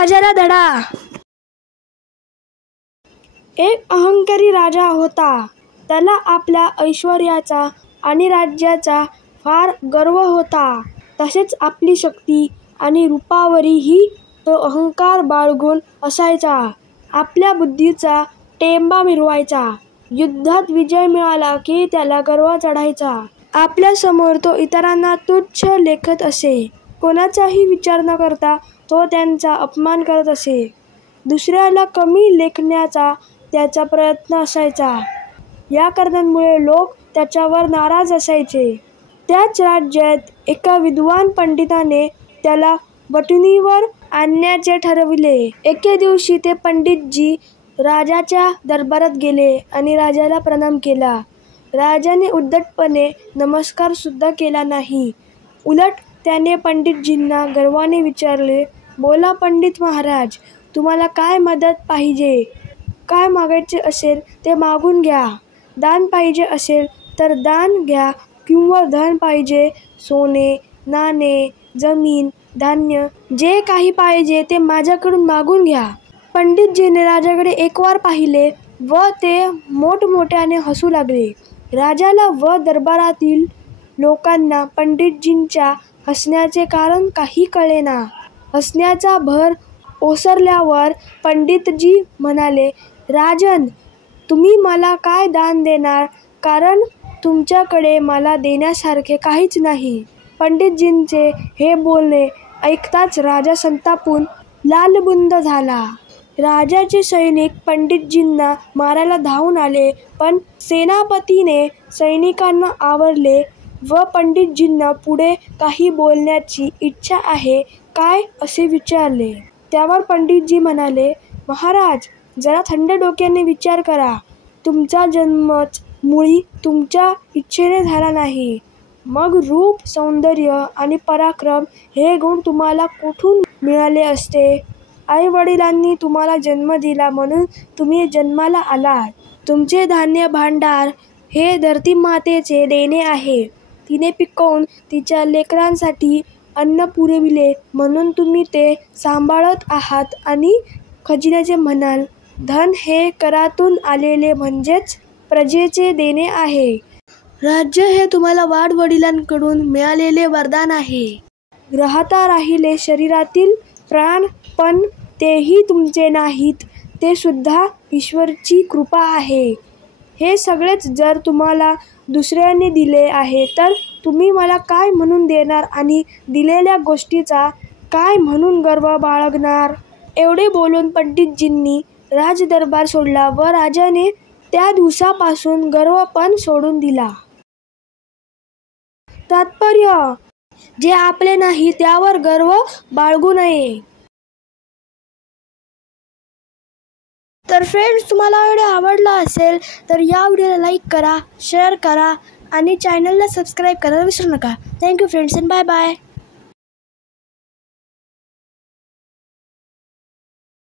राजाला धडा। एक अहंकारी राजा होता. त्याला आपल्या ऐश्वर्याचा आणि राज्याचा फार गर्व होता. तसेच आपली शक्ती आणि रूपावरही तो अहंकार बाळगून असायचा. आपल्या बुद्धीचा टेंबा मिरवायचा. युद्धात विजय मिळाला की त्याला गर्व चढायचा. आपल्या समोर तो इतरांना तुच्छ लेखत असे. कोणाचाही विचार न करता तो त्यांचा अपमान करत असे. दुसऱ्याला कमी लेखण्याचा त्याचा प्रयत्न असायचा. या कारणांमुळे लोक त्याच्यावर नाराज असायचे. त्याच राज्यात एका विद्वान पंडिताने त्याला वठणीवर आणण्याचे ठरविले. एके दिवशी ते पंडितजी राजाच्या दरबारात गेले आणि राजाला प्रणाम केला. राजाने उद्धटपणे नमस्कार सुद्धा केला नाही. उलट त्याने पंडितजींना गर्वाने विचारले, बोला पंडित महाराज, तुम्हाला काय मदत पाहिजे? काय मागायचे असेल ते मागून घ्या. दान पाहिजे असेल तर दान घ्या किंवा धन पाहिजे, सोने, नाणे, जमीन, धान्य, जे काही पाहिजे ते माझ्याकडून मागून घ्या. पंडितजीने राजाकडे एकवार पाहिले व ते मोठमोठ्याने हसू लागले. राजाला व दरबारातील लोकांना पंडितजींच्या हसण्याचे कारण काही कळेना. हसण्याचा भर ओसरल्यावर पंडितजी म्हणाले, राजन, तुम्ही मला काय दान देणार? कारण तुमच्याकडे मला देण्यासारखे काहीच नाही. पंडितजींचे हे बोलणे ऐकताच राजा संतापून लालबुंद झाला. राजाचे सैनिक पंडितजींना मारायला धावून आले, पण सेनापतीने सैनिकांना आवरले व पंडितजींना पुढे काही बोलण्याची इच्छा आहे काय असे विचारले. त्यावर पंडितजी म्हणाले, महाराज, जरा थंड डोक्याने विचार करा. तुमचा जन्मच मुळी तुमच्या इच्छेने झाला नाही. मग रूप, सौंदर्य आणि पराक्रम हे गुण तुम्हाला कुठून मिळाले असते? आई वडिलांनी तुम्हाला जन्म दिला म्हणून तुम्ही जन्माला आलात. तुमचे धान्य भांडार हे धरतीमातेचे देणे आहे. तिने पिकवून तिच्या लेकरांसाठी अन्न पुरविले म्हणून तुम्ही ते सांभाळत आहात. आणि खजिन्याचे म्हणाल, धन हे करातून आलेले म्हणजेच प्रजेचे देणे आहे. राज्य हे तुम्हाला वाडवडिलांकडून मिळालेले वरदान आहे. राहता राहिले शरीरातील प्राण, पण तेही तुमचे नाहीत, ते सुद्धा ईश्वरची कृपा आहे. हे सगळेच जर तुम्हाला दुसऱ्याने दिले आहे तर तुम्ही मला काय म्हणून देणार आणि दिलेल्या गोष्टीचा काय म्हणून गर्व बाळगणार? एवढे बोलून पंडितजींनी राजदरबार सोडला व राजाने त्या दिवसापासून गर्व पण सोडून दिला. तात्पर्य, जे आपले नाही त्यावर गर्व बाळगू नये. तर फ्रेंड्स, तुम्हाला व्हिडिओ आवडला असेल तर या व्हिडिओला लाईक करा, शेअर करा आणि चॅनलला सबस्क्राईब करायला विसरू नका. Thank you friends and bye bye.